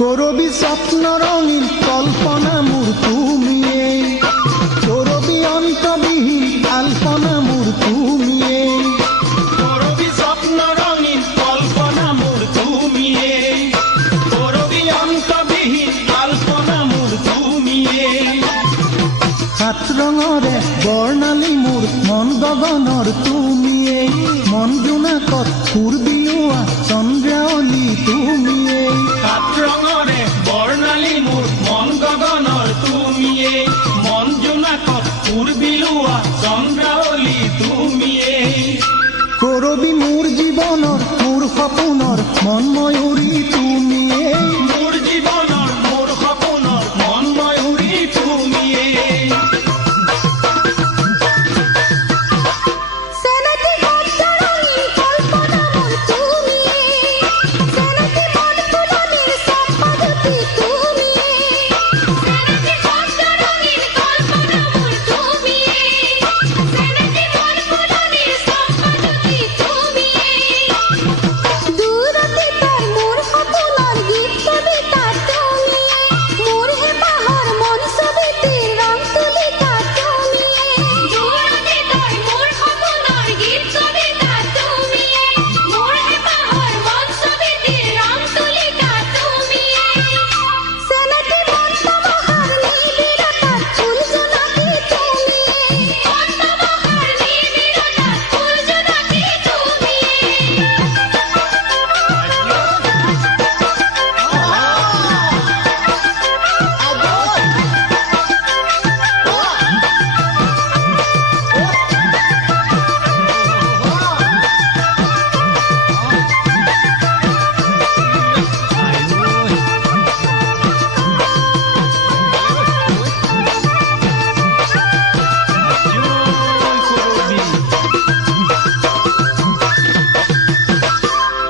করবি স্বপ্ন রঙিন কল্পনা মোর তুমিয়ে, করবি অন্তবিহীন আলপনা মোর তুমিয়ে, করবি স্বপ্ন রঙিন কল্পনা মোর তুমিয়ে, করবি অন্তবিহীন আলপনা মোর তুমিয়ে। সাত রঙরে বর্ণালী মোর মন গগনৰ তুমিয়ে, মন জোনাকত পূৰ্বীয়া চন্দ্ৰাৱলী তুমিয়ে। সাত ৰঙৰে বৰ্ণালী মোৰ মন গগনৰ তুমিয়ে, মন জোনাকত পূৰ্বীয়া চন্দ্ৰাৱলী তুমিয়ে। কৰবি মোৰ জীৱনৰ মোৰ সপোনৰ মন ময়ূৰী তুমিয়ে, মোৰ জীৱনৰ মোৰ সপোনৰ মন ময়ূৰী তুমিয়ে।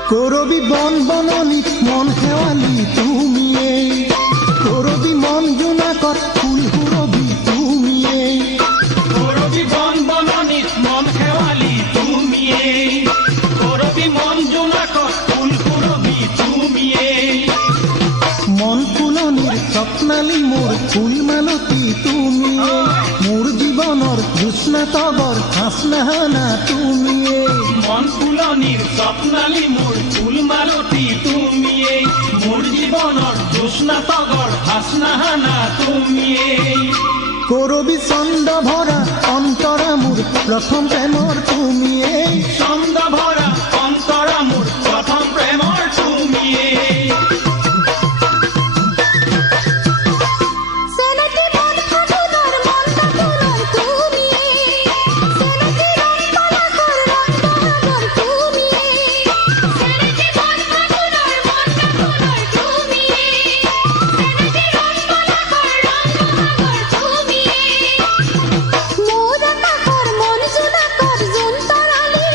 কৰবি বন বননি মন হেৱালি তুমিয়ে, কৰবি মন জোনাকত ফুল হুৰবি তুমিয়ে, কৰবি বন বননি মন হেৱালি তুমিয়ে, কৰবি মন জোনাকত ফুল হুৰবি তুমিয়ে। মন ফুলনিৰ স্বপ্নালী মোৰ ফুল মালতী তুমিয়ে, মোৰ জীৱনৰ জ্যোৎস্না তগৰ হাসনাহানা তুমিয়ে। মন ফুলনিৰ স্বপ্নালী মোৰ ফুল মালতী তুমিয়ে, মোৰ জীৱনৰ জ্যোৎস্না তগৰ হাসনাহানা তুমিয়ে। কৰবি চন্দ ভৰা অন্তৰা মোৰ প্ৰথম প্ৰেমৰ তুমিয়ে, চন্দ ভৰা অন্তৰা মোৰ প্ৰথম প্ৰেমৰ তুমিয়ে। মোৰ আকাশৰ মন জোনাকৰ জোন তৰালি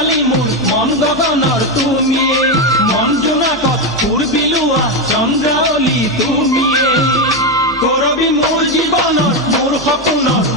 শেৱালি মোৰ মন গগনৰ তুমিয়ে মন জোনাকত ফুল বিলোৱা চন্দ্ৰাৱলী তুমিয়ে কৰবী মোৰ জীৱনৰ মোৰ সপোনৰ